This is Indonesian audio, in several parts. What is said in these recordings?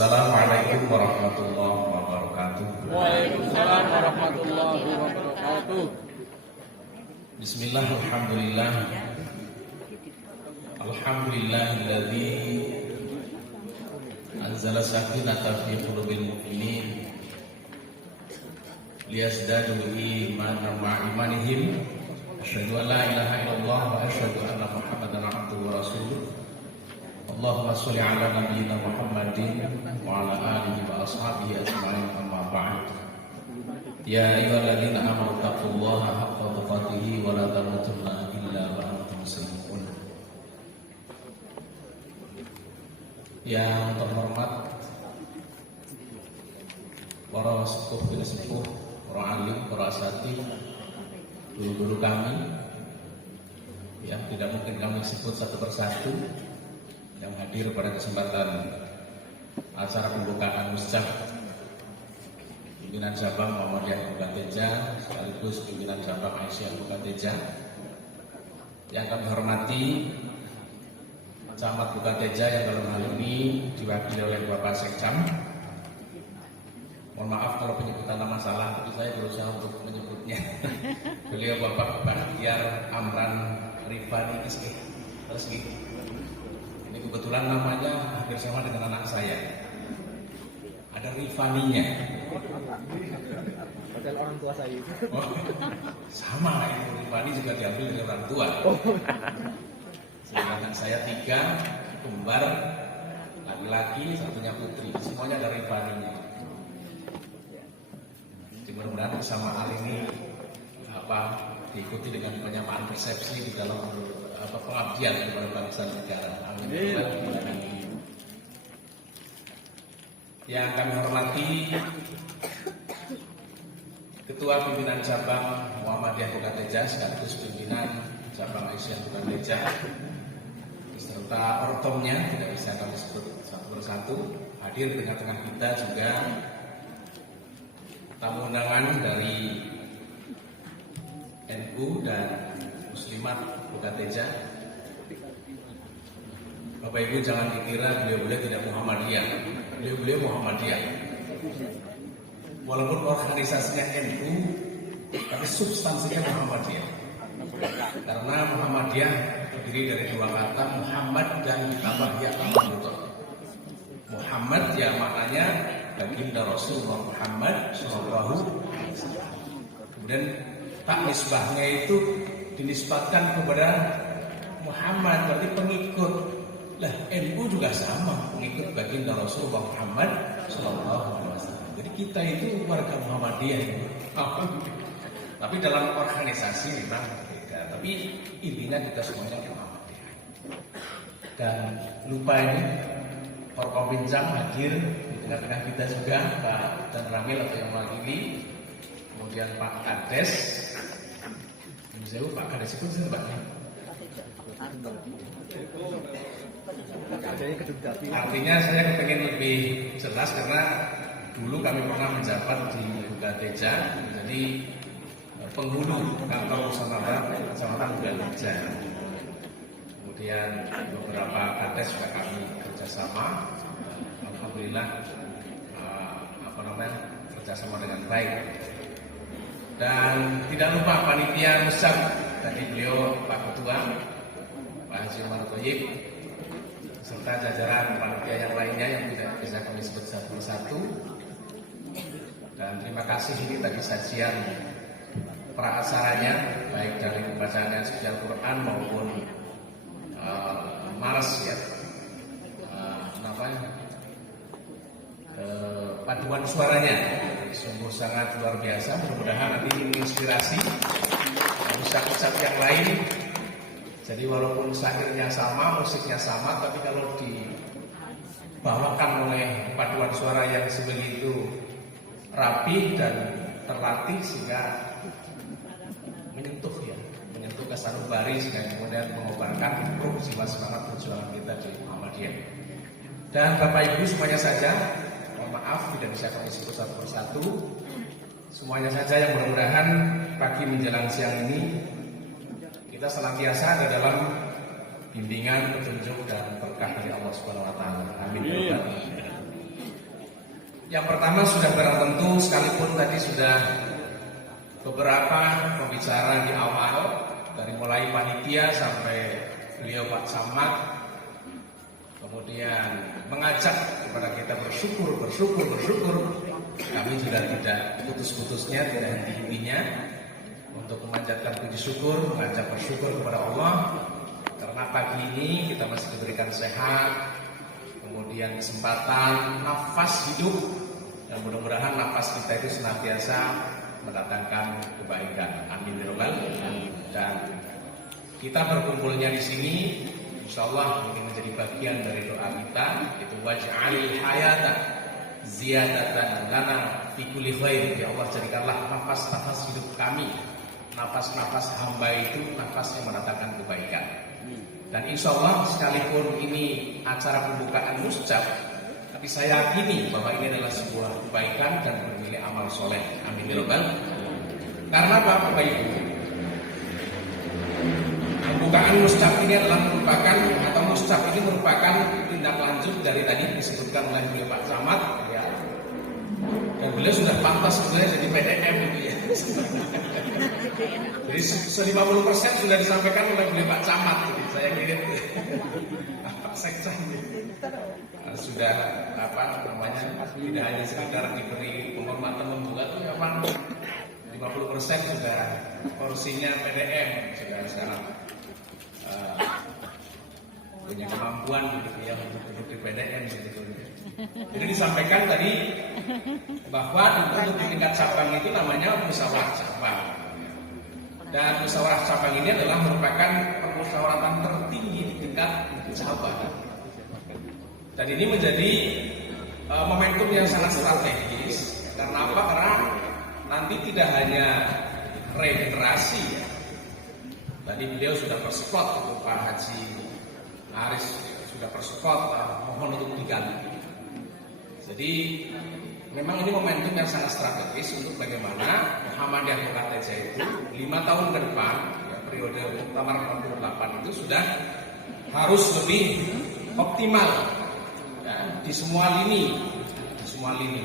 Assalamualaikum warahmatullahi wabarakatuh. Waalaikumsalam warahmatullahi wabarakatuh. Bismillah, alhamdulillah. Alhamdulillahilladzi anzala sakinata fi qulubil mu'minin liyazdadu imanan ma'a imanihim. Asyhadu an la ilaha illallah wa asyhadu anna Muhammadan abduhu wa rasuluh. Allahumma sholli ala nabiyyina Muhammadin wa ala alihi wa ashabihi ajma'in, amma ba'd. Ya ayyuhalladzina amanu taqullaha haqqa tuqatih wa la tamutunna illa wa antum muslimun. Yang terhormat para sepuh, para alim, para asatidz, guru-guru kami yang tidak mungkin kami sebut satu persatu, yang hadir pada kesempatan acara pembukaan Musjab pimpinan Cabang Muhammadiyah Bukan Teja sekaligus pimpinan Cabang Aisyah Bukan Teja. Yang kami hormati Camat Bukan Teja yang dalam hal ini diwakili oleh Bapak Sekcam. Mohon maaf kalau penyebutan nama salah, tapi saya berusaha untuk menyebutnya. Beliau Bapak Bahtiar Amran Rifani Iski. Terus gitu. Ini kebetulan namanya hampir sama dengan anak saya. Ada Rifaninya. Hotel orang tua saya itu. Oh, sama itu, Rifani juga diambil dari orang tua. Sedangkan saya 3 kembar, laki-laki, satunya putri. Semuanya dari Rifaninya. Mudah-mudahan bersama hal ini diikuti dengan penyamaan persepsi di dalam pengabdian kepada bangsa dan negara. Amin. Yang kami hormati Ketua Pimpinan Cabang Muhammadiyah Bukan Teja sekaligus Pimpinan Cabang Aisyah Bukan Teja beserta ortomnya, tidak bisa kami sebut satu persatu. Hadir tengah-tengah kita juga tamu undangan dari NU dan Muslimat Bukan Teja. Bapak Ibu jangan dikira beliau-beliau tidak Muhammadiyah. Beliau-beliau Muhammadiyah. Walaupun organisasinya NU, tapi substansinya Muhammadiyah. Karena Muhammadiyah terdiri dari 2 kata, Muhammad dan ditambah ya Muhammad. Muhammad ya maknanya baginda Rasulullah Muhammad Sallallahu Alaihi Wasallam. Kemudian tak nisbahnya itu dinisbatkan kepada Muhammad, berarti pengikut. Lah NU juga sama, pengikut baginda Rasulullah Muhammad Sallallahu Alaihi Wasallam. Jadi kita itu warga Muhammadiyah. Tapi dalam organisasi memang berbeda. Tapi intinya kita semuanya Muhammadiyah. Dan lupa ini Forkompinjam hadir di tengah-tengah kita juga, Pak Dan Ramil atau yang mewakili, kemudian Pak Kades. Pak Kades itu sebabnya. Artinya saya pengen lebih jelas karena dulu kami pernah menjabat di Bukan Teja, jadi penghulu kantor Kecamatan Bukan Teja. Kemudian beberapa kades juga kami kerjasama, alhamdulillah kerjasama dengan baik. Dan tidak lupa panitia Musjab, tadi beliau Pak Ketua Pak Haji Umar Thoyib serta jajaran panitia yang lainnya yang tidak bisa kami sebut satu persatu. Dan terima kasih ini tadi sajian praacaranya baik dari pembacaan suci Al-Quran maupun Mars ya, paduan suaranya sungguh sangat luar biasa. Mudah-mudahan nanti ini menginspirasi ucap-ucap yang lain. Jadi walaupun syairnya sama, musiknya sama, tapi kalau dibawakan oleh paduan suara yang sebegitu rapi dan terlatih sehingga menyentuh kesanubari sehingga kemudian mengobarkan ruh jiwa semangat perjuangan kita di Muhammadiyah. Dan Bapak Ibu semuanya saja, mohon maaf tidak bisa kami sebut satu persatu. Semuanya saja yang mudah-mudahan pagi menjelang siang ini kita senantiasa ada dalam bimbingan, petunjuk dan berkah dari Allah Subhanahu wa taala. Amin. Yang pertama sudah barang tentu, sekalipun tadi sudah beberapa pembicara di awal, dari mulai panitia sampai beliau Pak Samad, kemudian mengajak kepada kita bersyukur. Kami juga tidak putus-putusnya, tidak henti-hentinya untuk memanjatkan puji syukur, mengajak bersyukur kepada Allah karena pagi ini kita masih diberikan sehat, kemudian kesempatan, nafas hidup, dan mudah-mudahan nafas kita itu senantiasa mendatangkan kebaikan. Amin ya rabbal alamin. Dan kita berkumpulnya di sini, insya Allah ini menjadi bagian dari doa kita, itu waj'alil hayata ziyadatan lana fi kulli khair. Ya Allah, jadikanlah nafas-nafas hidup kami, nafas-nafas hamba itu nafas yang mendatangkan kebaikan. Dan insya Allah sekalipun ini acara pembukaan muscab, tapi saya yakini bahwa ini adalah sebuah kebaikan dan bernilai amal soleh. Amin ya rabbal alamin. Karena Bapak Ibu, pembukaan muscab ini adalah merupakan, atau muscab ini merupakan tindak lanjut dari tadi disebutkan oleh beliau Pak Samad, ya. Dan beliau sudah pantas sebenarnya jadi PDM gitu ya. Jadi 50% sudah disampaikan oleh beliau Pak Camat, gitu. Saya kirim Pak Seksan gitu. Sudah tidak hanya sekedar diberi penghormatan membuka tuh ya Pak, 50% sudah porsinya PDM sudah sekarang punya kemampuan gitu ya untuk duduk di PDM gitu. Jadi disampaikan tadi bahwa untuk di tingkat cabang itu namanya musyawarah cabang. Dan musyawarah cabang ini adalah merupakan permusyawaratan tertinggi di tingkat cabang. Dan ini menjadi momentum yang sangat strategis. Karena apa? Karena nanti tidak hanya regenerasi ya. Tadi beliau sudah persekot, Pak Haji Aris sudah persekot, mohon untuk diganti. Jadi memang ini momentum yang sangat strategis untuk bagaimana Muhammadiyah Mukarteja itu 5 tahun ke depan, ya, periode Muktamar 68 itu sudah harus lebih optimal ya, di semua lini.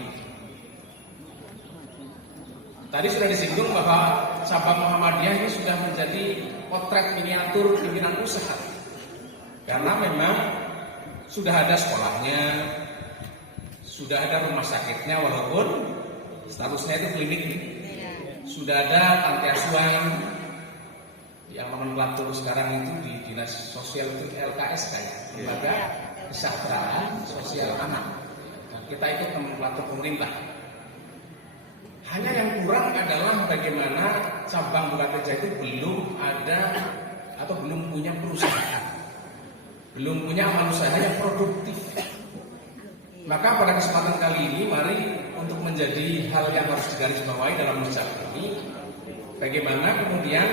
Tadi sudah disinggung bahwa cabang Muhammadiyah ini sudah menjadi potret miniatur pimpinan usaha. Karena memang sudah ada sekolahnya, sudah ada rumah sakitnya walaupun statusnya itu klinik. Sudah ada panti asuhan yang nomenklatur sekarang itu di Dinas Sosial itu LKS kayak Lembaga Kesejahteraan Sosial Anak. Nah, kita itu nomenklatur pemerintah. Hanya yang kurang adalah bagaimana cabang Mukarteja itu belum ada atau belum punya perusahaan, belum punya amal usaha yang produktif. Maka pada kesempatan kali ini mari untuk menjadi hal yang harus digarisbawahi dalam muscab ini, bagaimana kemudian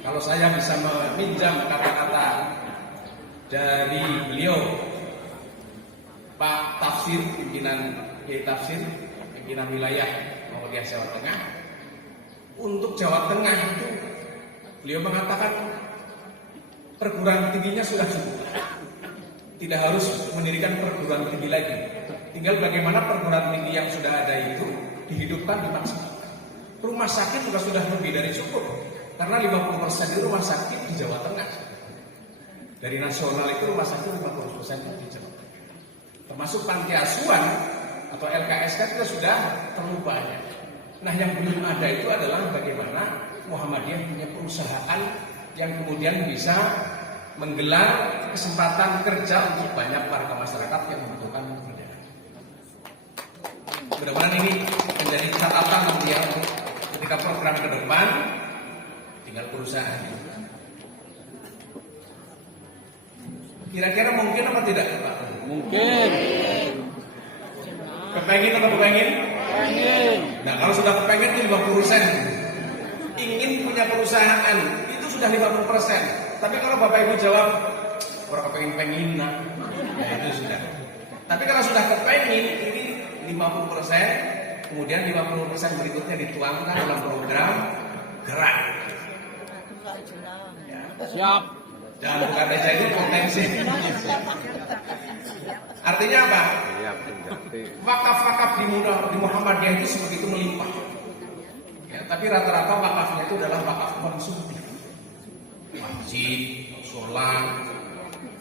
kalau saya bisa meminjam kata-kata dari beliau Pak Tafsir, pimpinan Kiai Tafsir, pimpinan wilayah Muhammadiyah Jawa Tengah, untuk Jawa Tengah itu beliau mengatakan perguruan tingginya sudah cukup. Tidak harus mendirikan perguruan tinggi lagi. Tinggal bagaimana perguruan tinggi yang sudah ada itu dihidupkan, dimaksimalkan. Rumah sakit juga sudah lebih dari cukup. Karena 50% itu rumah sakit di Jawa Tengah. Dari nasional itu rumah sakit 50% di Jawa Tengah. Termasuk panti asuhan atau LKSK juga sudah terlalu banyak. Nah, yang belum ada itu adalah bagaimana Muhammadiyah punya perusahaan yang kemudian bisa menggelar kesempatan kerja untuk banyak warga masyarakat yang membutuhkan pekerjaan. Mudah-mudahan ini menjadi catatan nanti ya ketika program ke depan tinggal perusahaan. Kira-kira mungkin apa tidak, Pak? Mungkin. Kepengen atau kepengen? Pengen. Nah, kalau sudah kepengen itu 50%. Ingin punya perusahaan itu sudah 50%. Tapi kalau Bapak Ibu jawab orang kepengen nah itu sudah. Tapi kalau sudah kepengen ini 50%, kemudian 50% berikutnya dituangkan dalam program gerak. Siap. Dan Mukarteja itu potensi. Artinya apa? Wakaf-wakaf di Muhammadiyah itu seperti itu melimpah. Ya, tapi rata-rata wakafnya itu adalah wakaf konsumtif. Masjid, sholat,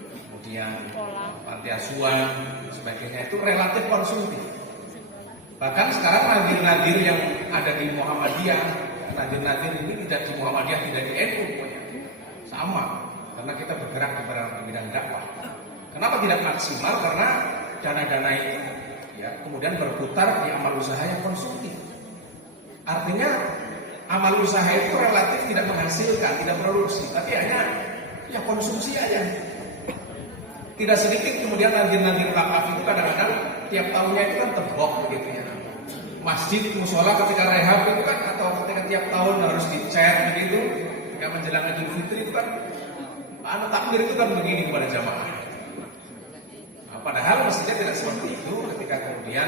kemudian panti asuhan, sebagainya itu relatif konsumtif. Bahkan sekarang nadir-nadir yang ada di Muhammadiyah, nadir-nadir ini tidak di Muhammadiyah, tidak di NU, sama. Karena kita bergerak di bidang dakwah. Kenapa tidak maksimal? Karena dana-dana itu ya kemudian berputar di amal usaha yang konsumtif. Artinya amal usaha itu relatif tidak menghasilkan, tidak produksi, tapi hanya ya konsumsi aja. Tidak sedikit kemudian nadir-nadir wakaf itu kadang-kadang tiap tahunnya itu kan tebok begitu ya. Masjid, musola ketika rehab itu kan atau ketika tiap tahun harus dicat begitu, ketika menjelang Idul Fitri itu kan takbir itu kan begini kepada jamaah. Padahal mestinya tidak seperti itu ketika kemudian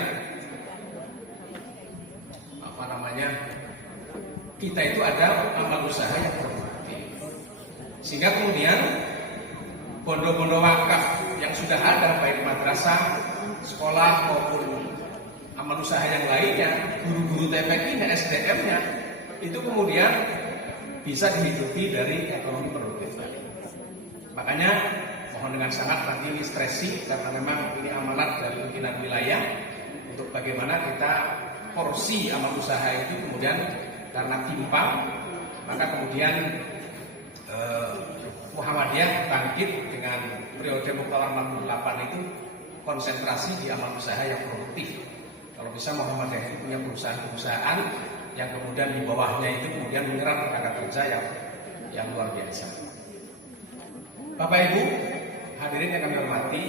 kita itu ada amal usaha yang produktif. Sehingga kemudian pondok-pondok wakaf yang sudah ada baik madrasah, sekolah maupun amal usaha yang lainnya, guru-guru TPQ-nya, SDM-nya itu kemudian bisa dihidupi dari ekonomi produktif tadi. Makanya mohon dengan sangat nanti ini stresi karena memang ini amanat dari pimpinan wilayah untuk bagaimana kita porsi amal usaha itu kemudian karena timpang maka kemudian Muhammadiyah bangkit dengan periode Muktabar 68 itu konsentrasi di amal usaha yang produktif. Kalau bisa Muhammadiyah itu punya perusahaan-perusahaan yang kemudian di bawahnya itu kemudian menyerap tenaga kerja yang luar biasa. Bapak Ibu hadirin yang kami hormati,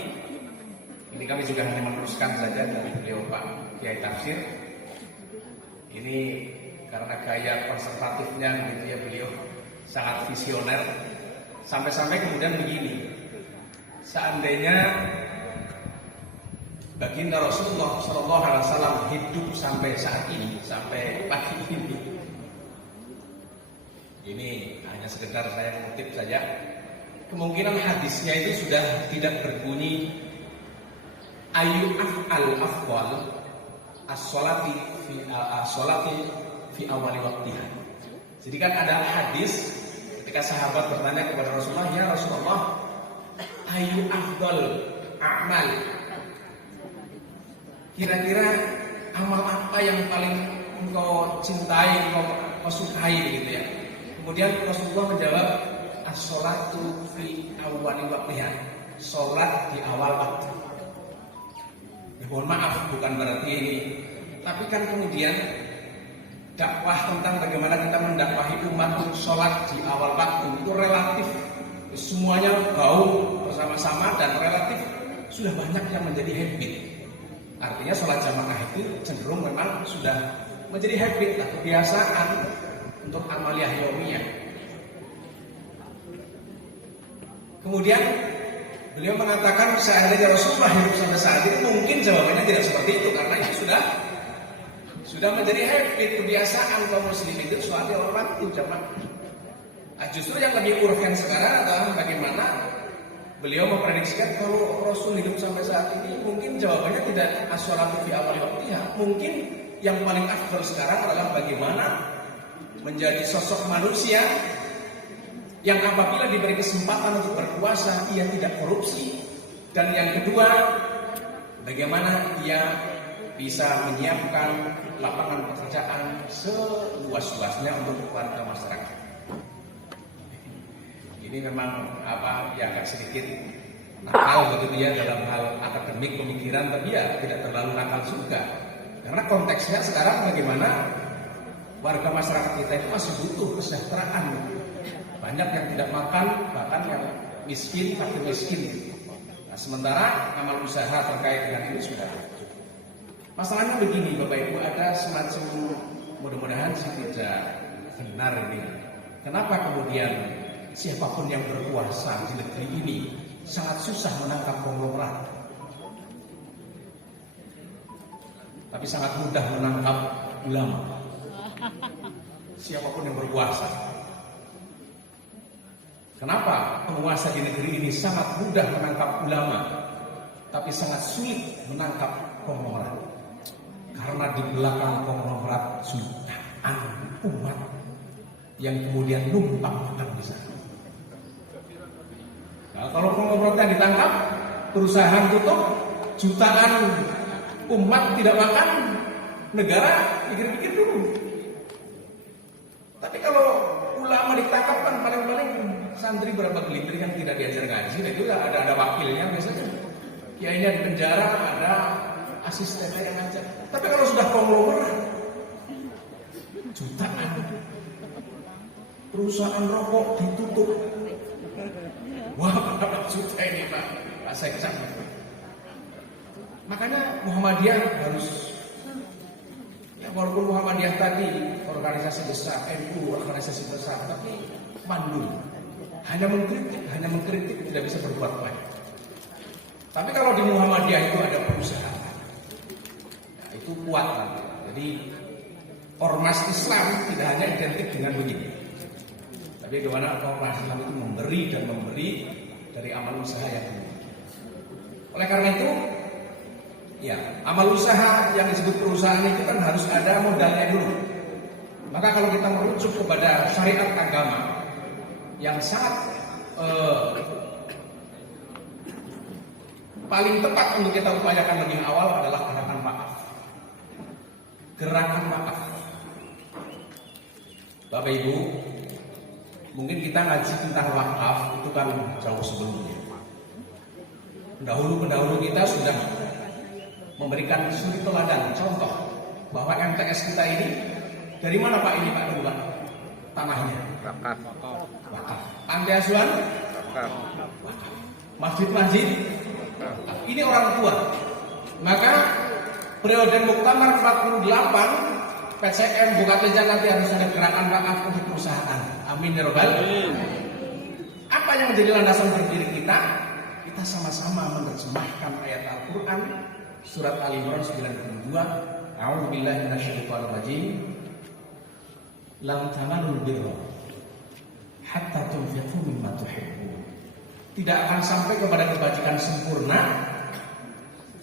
ini kami juga hanya meneruskan saja dari beliau Pak Kiai Tafsir. Ini karena gaya konservatifnya gitu ya, beliau sangat visioner. Sampai-sampai kemudian begini, seandainya baginda Rasulullah SAW hidup sampai saat ini, sampai pagi ini hanya sekedar saya kutip saja. Kemungkinan hadisnya itu sudah tidak berbunyi ayu af'al afwal as-sholati fi awali waktiha. Jadi kan ada hadis ketika sahabat bertanya kepada Rasulullah, ya Rasulullah, ayu afdal a'mal, kira-kira amal apa yang paling engkau cintai, engkau sukai gitu ya. Kemudian Rasulullah menjawab, as-sholatu fi awali waktiha, sholat di awal waktu. Ya, mohon maaf, bukan berarti ini, tapi kan kemudian dakwah tentang bagaimana kita mendakwahi umat untuk sholat di awal waktu itu relatif semuanya gaul bersama-sama dan relatif sudah banyak yang menjadi habit. Artinya sholat jamaah itu cenderung memang sudah menjadi habit, kebiasaan untuk amaliyah yaumiyah. Kemudian beliau mengatakan seandainya Rasulullah hidup sampai saat ini mungkin jawabannya tidak seperti itu karena itu sudah menjadi habit, kebiasaan kaum muslimin itu sholat di awal waktu jamaah. Justru yang lebih urgen sekarang adalah bagaimana beliau memprediksikan kalau Rasul hidup sampai saat ini mungkin jawabannya tidak as-sholatu fi awal waktiha. Mungkin yang paling afdal sekarang adalah bagaimana menjadi sosok manusia yang apabila diberi kesempatan untuk berpuasa ia tidak korupsi, dan yang kedua bagaimana ia bisa menyiapkan lapangan pekerjaan seluas-luasnya untuk warga masyarakat. Ini memang ya agak sedikit nakal begitu ya dalam hal akademik pemikiran, tapi ya tidak terlalu nakal juga. Karena konteksnya sekarang bagaimana warga masyarakat kita itu masih butuh kesejahteraan. Banyak yang tidak makan, bahkan yang miskin, makin miskin. Nah, sementara amal usaha terkait dengan ini sudah ada. Masalahnya begini Bapak Ibu, ada semacam mudah-mudahan sih tidak benar ini. Kenapa kemudian siapapun yang berkuasa di negeri ini sangat susah menangkap konglomerat, tapi sangat mudah menangkap ulama. Siapapun yang berkuasa, kenapa penguasa di negeri ini sangat mudah menangkap ulama, tapi sangat sulit menangkap konglomerat. Karena di belakang konglomerat jutaan umat yang kemudian numpang makan di sana. Nah, kalau konglomeratnya ditangkap, perusahaan tutup, jutaan umat tidak makan, negara pikir-pikir dulu. Tapi kalau ulama ditangkap kan paling-paling santri berapa gelintir yang tidak diajar ngaji, nah itu ada wakilnya biasanya. Kiainya di penjara, ada asistennya yang ngajar. Tapi kalau sudah konglomerat, jutaan perusahaan rokok ditutup. Wah, berapa juta ini Pak Seksan. Makanya Muhammadiyah harus, ya walaupun Muhammadiyah tadi organisasi besar, NU organisasi besar, tapi mandul. Hanya mengkritik tidak bisa berbuat baik. Tapi kalau di Muhammadiyah itu ada perusahaan, ya, itu kuat lagi. Jadi ormas Islam tidak hanya identik dengan begini, tapi bagaimana ormas Islam itu memberi dan memberi dari amal usaha yang dimiliki. Oleh karena itu, ya amal usaha yang disebut perusahaan itu kan harus ada modalnya dulu. Maka kalau kita merujuk kepada syariat agama yang sangat paling tepat untuk kita upayakan lebih awal adalah gerakan wakaf. Gerakan wakaf. Bapak Ibu, mungkin kita ngaji tentang wakaf itu kan jauh sebelumnya. Pendahulu kita sudah memberikan suri teladan, contoh bahwa MTS kita ini dari mana Pak ini Pak Dua? Tanahnya Wakaf. wakaf. Pantai asuhan Wakaf. wakaf. Masjid-masjid ini orang tua. Maka periode Muktamar 48 PCM Bukateja nanti harus ada gerakan wakaf untuk perusahaan. Amin ya robbal. Apa yang menjadi landasan berdiri kita? Kita sama-sama menerjemahkan ayat Al-Quran surat Ali Imran 92. A'udzubillahi minasyaitonir rajim. Lan tanalul birra hatta tunfiqu mimma tuhibbun. Tidak akan sampai kepada kebajikan sempurna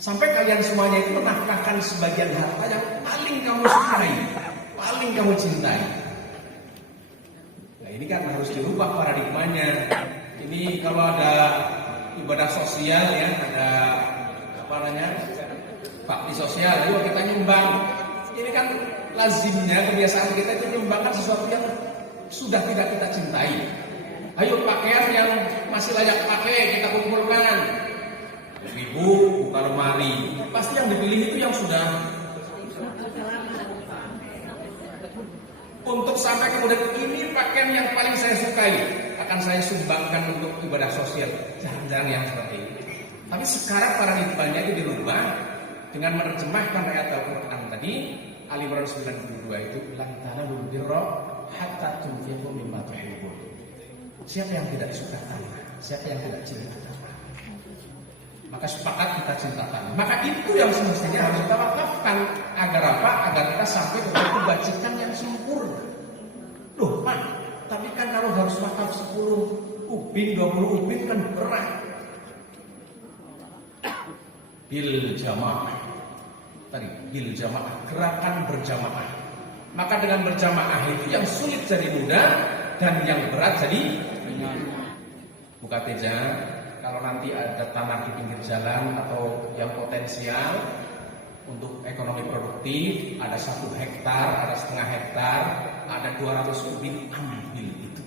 sampai kalian semuanya itu menafkahkan sebagian harta yang paling kamu sukai, paling kamu cintai. Nah ini kan harus dirubah paradigmanya. Ini kalau ada ibadah sosial ya, ada apa namanya, bakti sosial, ayo kita nyumbang. Ini kan lazimnya kebiasaan kita itu menyumbangkan sesuatu yang sudah tidak kita cintai. Ayo pakaian yang masih layak pakai kita kumpulkan. Ibu buka lemari, pasti yang dipilih itu yang sudah untuk sampai kemudian ini pakaian yang paling saya sukai akan saya sumbangkan untuk ibadah sosial. Jangan-jangan yang seperti ini. Tapi sekarang paradigmanya itu dirubah dengan menerjemahkan ayat Al-Quran tadi Ali Imran 92 itu lan tanalul birra hatta tunfiqu mimma tuhibbun. Siapa yang tidak suka tanah? Siapa yang tidak cinta tanah? Maka sepakat kita cinta tanah. Maka itu yang semestinya harus kita wakafkan. Agar apa? Agar kita sampai kepada kebajikan yang sempurna. Loh Pak, tapi kan kalau harus wakaf 10 ubin, 20 ubin kan berat. Bil jamaah. Tadi bil jamaah, gerakan berjamaah. Maka dengan berjamaah itu yang sulit jadi mudah dan yang berat jadi Bukateja. Kalau nanti ada tanah di pinggir jalan atau yang potensial untuk ekonomi produktif, ada 1 hektar, ada setengah hektar, ada 200 ubin, ambil itu.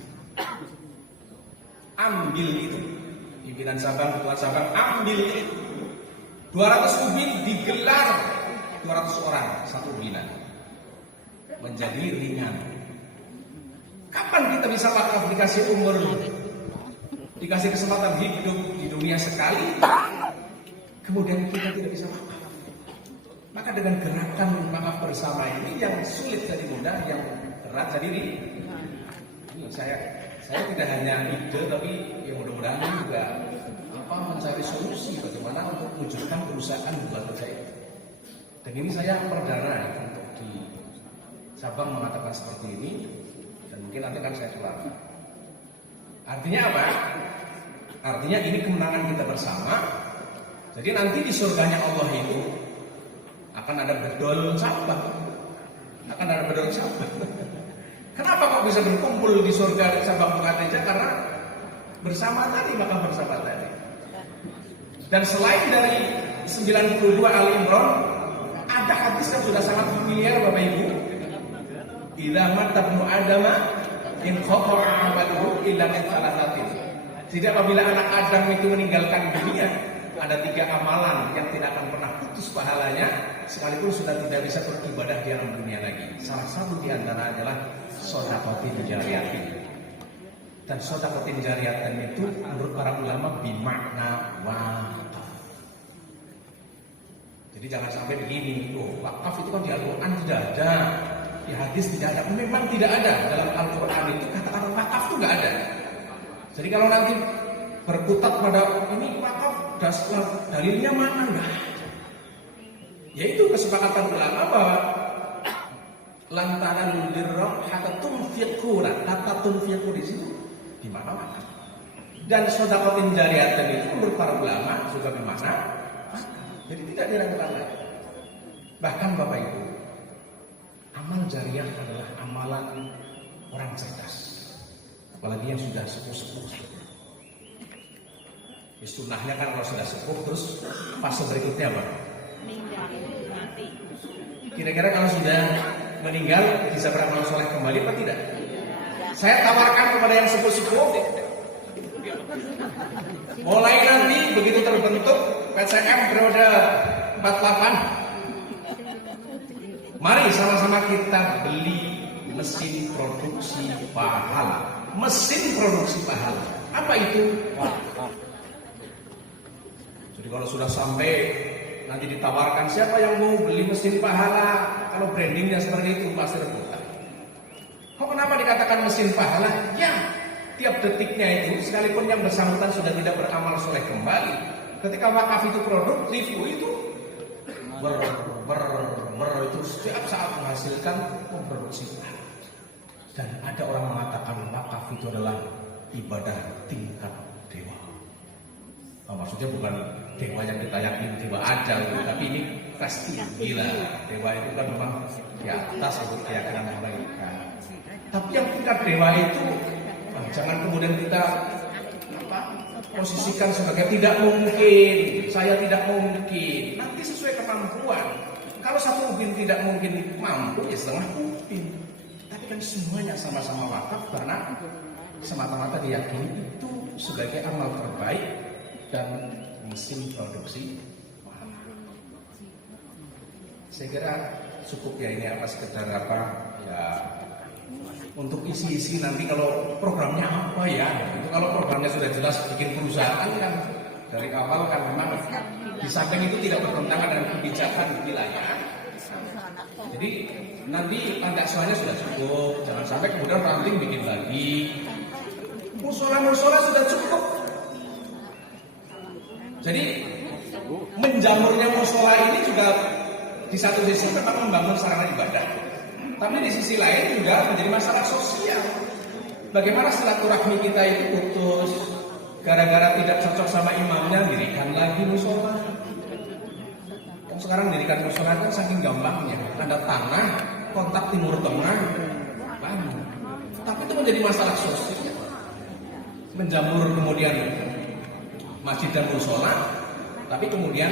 Ambil itu. Pimpinan Sabang, ketua Sabang, ambil itu. 200 ubin digelar 200 orang satu ubinan. Menjadi ringan. Kapan kita bisa wakaf dikasih umur, dikasih kesempatan hidup di dunia sekali, kemudian kita tidak bisa wakaf? Maka dengan gerakan wakaf bersama ini yang sulit jadi mudah, yang berat jadi ini saya tidak hanya ide, tapi ya mudah-mudahan juga mencari solusi bagaimana untuk mewujudkan perusahaan Bukateja itu. Dan ini saya perdana ya, untuk di Sabang mengatakan seperti ini, dan mungkin nanti akan saya keluarkan. Artinya apa? Artinya ini kemenangan kita bersama. Jadi nanti di surganya Allah itu akan ada bedol sahabat. Akan ada bedol sahabat. Kenapa kok bisa berkumpul di surga Sabang Khadijah? Karena bersama tadi, maka bersama tadi. Dan selain dari 92 Al Imran, ada hadis yang sudah sangat familiar Bapak Ibu. Idza mata ibnu Adama in qata'a 'amaluhu illa min thalathatin. Jadi apabila anak Adam itu meninggalkan dunia, ada 3 amalan yang tidak akan pernah putus pahalanya, sekalipun sudah tidak bisa beribadah di alam dunia lagi. Salah satu di antara adalah shadaqatin jariyatin. Dan shadaqatin jariyatin itu menurut para ulama bimakna wakaf. Jadi jangan sampai begini, wakaf itu kan di Al-Quran tidak ada, di hadis tidak ada. Memang tidak ada dalam Al-Quran itu kata-kata wakaf itu nggak ada. Jadi kalau nanti berkutat pada ini wakaf, dalilnya mana enggak? Yaitu kesepakatan ulama bahwa lantaran birra hatta tunfiqu, kata tunfiqu di situ di mana wakaf. Dan shadaqatin jariyatan itu menurut para ulama juga bermakna wakaf. Jadi tidak diragukan lagi. Bahkan Bapak Ibu, amal jariyah adalah amalan orang cerdas. Apalagi yang sudah sepuh-sepuh. Sunnahnya kan kalau sudah sepuh, terus fase berikutnya apa? Mati. Kira-kira kalau sudah meninggal bisa beramal soleh kembali apa tidak? Saya tawarkan kepada yang sepuh-sepuh, mulai nanti begitu terbentuk PCM periode 48, mari sama-sama kita beli mesin produksi pahala. Mesin produksi pahala. Apa itu? Jadi kalau sudah sampai nanti ditawarkan siapa yang mau beli mesin pahala, kalau brandingnya seperti itu pasti rebutan. Kok kenapa dikatakan mesin pahala? Ya, tiap detiknya itu sekalipun yang bersangkutan sudah tidak beramal soleh kembali, ketika wakaf itu produktif itu itu setiap saat menghasilkan memproduksi pahala. Dan ada orang mengatakan wakaf itu adalah ibadah tingkat dewa. Maksudnya bukan dewa yang kita yakini dewa aja, tapi ini pasti gila. Dewa itu kan memang di atas untuk keyakinan mereka. Tapi yang tingkat dewa itu jangan kemudian kita posisikan sebagai tidak mungkin. Saya tidak mungkin. Nanti sesuai kemampuan. Kalau satu ubin tidak mungkin mampu, ya setengah ubin. Tapi kan semuanya sama-sama wakaf karena semata-mata diyakini itu sebagai amal terbaik dan mesin produksi. Saya kira cukup ya, ini apa sekedar apa ya untuk isi-isi nanti kalau programnya apa ya. Itu kalau programnya sudah jelas bikin perusahaan kan dari awal kan memang di samping itu tidak bertentangan dengan kebijakan wilayah. Jadi nanti pandaksanya sudah cukup, jangan sampai kemudian ranting bikin lagi. Musola-musola sudah cukup. Jadi menjamurnya musola ini juga di satu sisi memang membangun sarana ibadah, tapi di sisi lain juga menjadi masalah sosial. Bagaimana silaturahmi kita itu putus gara-gara tidak cocok sama imamnya, dirikan lagi musola. Sekarang dirikan musola kan saking gampangnya, ada tanah, kontak timur tengah, bangun. Tapi itu menjadi masalah sosial. Menjamur kemudian masjid dan musola, tapi kemudian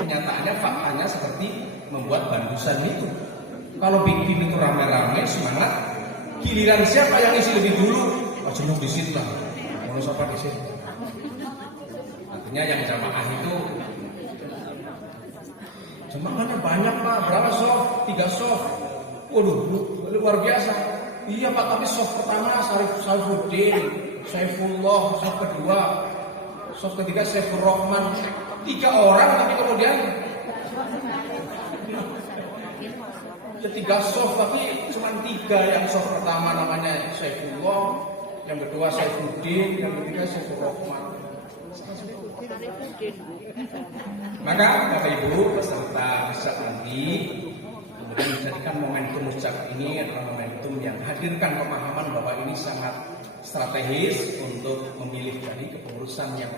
kenyataannya faktanya seperti membuat bandusan itu. Kalau bikin itu rame-rame semangat, giliran siapa yang isi lebih dulu, jenuh di situ lah. Mau siapa di situ? Artinya yang jamaah itu jemaahnya banyak Pak, berapa soft? 3 soft. Waduh, luar biasa. Iya Pak, tapi soft pertama Saifuddin, Saifullah, soft kedua, soft ketiga Saifur Rahman. 3 orang tapi kemudian 3 soft tapi cuma 3 yang soft pertama namanya Saifullah, yang kedua Saifuddin, yang ketiga Saifur Rahman. Maka Bapak Ibu peserta Hizab nanti kemudian menjadikan momentum Hizab ini adalah momentum yang hadirkan pemahaman bahwa ini sangat strategis untuk memilih dari kepengurusan yang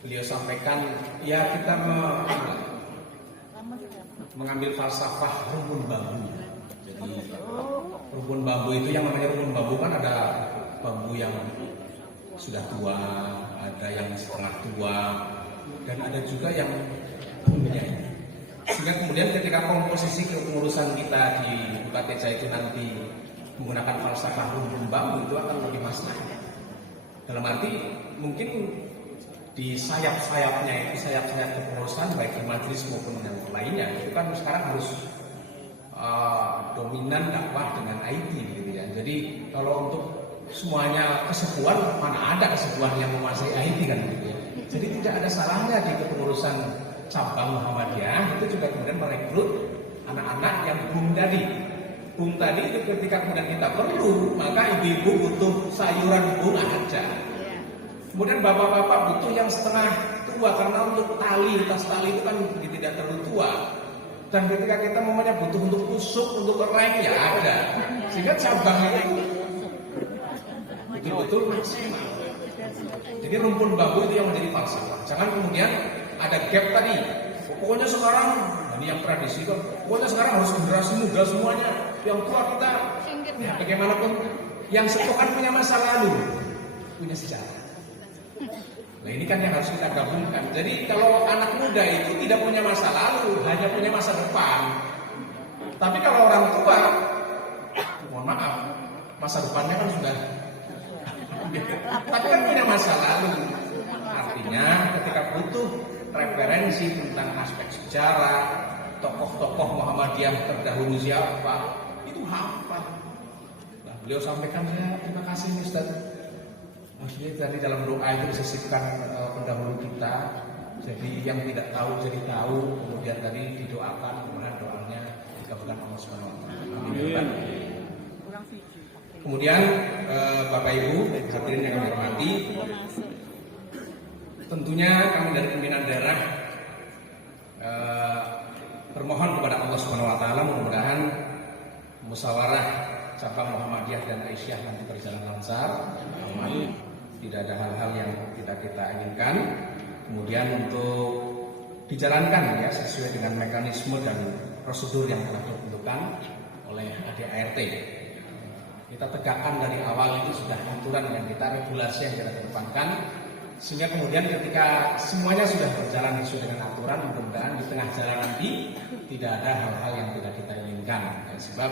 beliau sampaikan, ya kita mengambil falsafah rumpun bambu. Jadi rumpun bambu itu, yang namanya rumpun bambu kan ada bambu yang sudah tua, ada yang setengah tua, dan ada juga yang punya. Sehingga kemudian ketika komposisi kepengurusan kita di UKTJ itu nanti menggunakan falsafah rumpun bambu, itu akan lebih maslahat. Dalam arti mungkin di sayap-sayapnya itu, sayap-sayap kepengurusan baik di majelis maupun yang lainnya, itu kan sekarang harus dominan dakwah dengan IT gitu ya. Jadi kalau untuk semuanya kesepuan, mana ada kesepuan yang menguasai IT kan gitu ya. Jadi tidak ada salahnya di kepengurusan cabang Muhammadiyah itu juga kemudian merekrut anak-anak yang bung tadi. Bung tadi itu ketika kemudian kita perlu, maka ibu-ibu butuh sayuran bung ada. Kemudian bapak-bapak butuh yang setengah tua, karena untuk tas tali itu kan tidak terlalu tua. Dan ketika kita momennya butuh untuk tusuk, untuk kereng, ya ada. Sehingga cabangnya itu betul-betul maksimal. Jadi rumpun bambu itu yang menjadi falsafah. Jangan kemudian ada gap tadi. Pokoknya sekarang, ini yang tradisi kan, pokoknya sekarang harus generasi muda semuanya. Yang tua kita, ya bagaimanapun, yang sepuh kan punya masa lalu, punya sejarah. Nah ini kan yang harus kita gabungkan. Jadi kalau anak muda itu tidak punya masa lalu, hanya punya masa depan. Tapi kalau orang tua, mohon maaf, masa depannya kan sudah tapi kan punya masa lalu. Artinya ketika butuh referensi tentang aspek sejarah, tokoh-tokoh Muhammadiyah terdahulu siapa, itu hafal. Nah, beliau sampaikan, ya terima kasih Ustaz. Maksudnya tadi dalam doa itu disisipkan pendahulu kita. Jadi yang tidak tahu jadi tahu. Kemudian tadi didoakan, kemudian doanya dikabulkan Allah Subhanahu wa taala. Kemudian Bapak Ibu hadirin yang kami hormati, tentunya kami dari pimpinan daerah bermohon kepada Allah Subhanahu wa taala mudah-mudahan musyawarah cabang Muhammadiyah dan Aisyah nanti berjalan lancar, aman, tidak ada hal-hal yang tidak kita inginkan. Kemudian untuk dijalankan ya sesuai dengan mekanisme dan prosedur yang telah ditentukan oleh ADART. Kita tegakkan dari awal itu sudah aturan yang kita, regulasi yang kita kedepankan, sehingga kemudian ketika semuanya sudah berjalan sesuai dengan aturan, mudah-mudahan di tengah jalan nanti tidak ada hal-hal yang tidak kita inginkan. Ya, sebab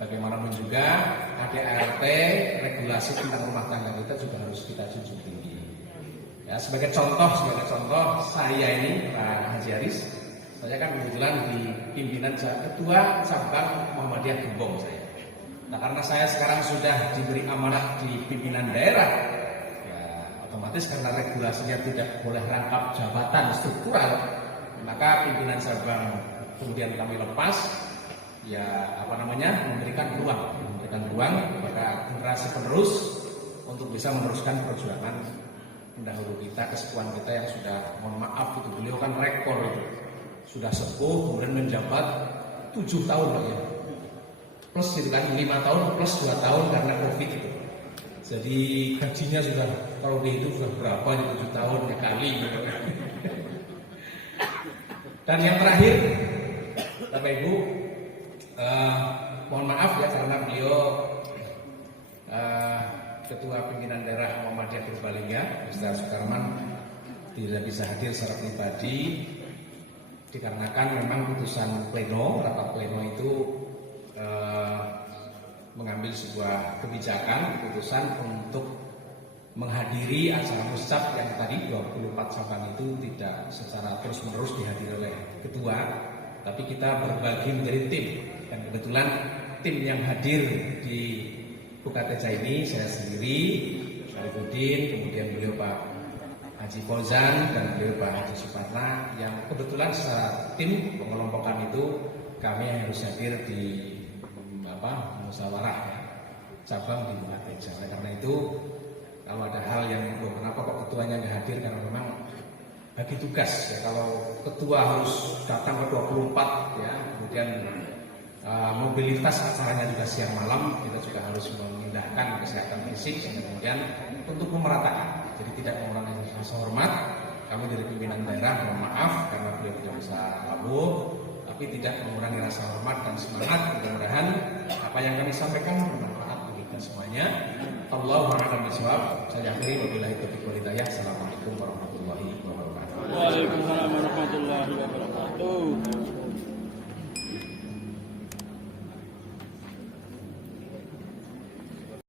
bagaimanapun juga ADART, regulasi tentang rumah tangga kita juga harus kita junjung tinggi. Ya, sebagai contoh saya ini Pak Haji Aris, saya kan kebetulan di pimpinan ketua cabang Muhammadiyah Gembong saya. Nah karena saya sekarang sudah diberi amanat di pimpinan daerah, ya otomatis karena regulasinya tidak boleh rangkap jabatan struktural, maka pimpinan cabang kemudian kami lepas, ya memberikan ruang kepada generasi penerus untuk bisa meneruskan perjuangan pendahulu kita, kesepuhan kita yang sudah, mohon maaf itu beliau kan rekor itu, sudah sepuh kemudian menjabat 7 tahun ya. Plus gitu kan, 5 tahun plus 2 tahun karena COVID itu. Jadi gajinya sudah, kalau dihitung sudah berapa, 7 tahun ya kali gitu. Dan yang terakhir Bapak Ibu, mohon maaf ya karena beliau Ketua Pimpinan Daerah Muhammadiyah Purbalingga Ustaz Sukarman tidak bisa hadir secara pribadi dikarenakan memang putusan pleno, rapat pleno itu mengambil sebuah kebijakan, keputusan untuk menghadiri acara muscap yang tadi 24 Saban itu tidak secara terus-menerus dihadiri oleh ketua, tapi kita berbagi menjadi tim. Dan kebetulan tim yang hadir di UKTJ ini saya sendiri, Syarifuddin, kemudian beliau Pak Haji Fauzan dan beliau Pak Haji Suparna, yang kebetulan secara tim pengelompokan itu kami harus hadir di musyawarah cabang di UKTJ. Karena itu kalau ada hal yang kenapa kok ketuanya nggak hadir, karena memang bagi tugas ya, kalau ketua harus datang ke 24 ya, kemudian mobilitas acaranya juga siang malam, kita juga harus memindahkan kesehatan fisik, kemudian untuk memeratakan, jadi tidak mengurangi rasa hormat, kami kami dari pimpinan daerah mohon maaf karena beliau tidak bisa hadir, tapi tidak mengurangi rasa hormat dan semangat. Mudah-mudahan apa yang kami sampaikan bermanfaat bagi kita semuanya. Allahu a'lam bishawab. Saya akhiri wabillahi taufiq wal hidayah. Assalamualaikum warahmatullahi wabarakatuh. Waalaikumsalam.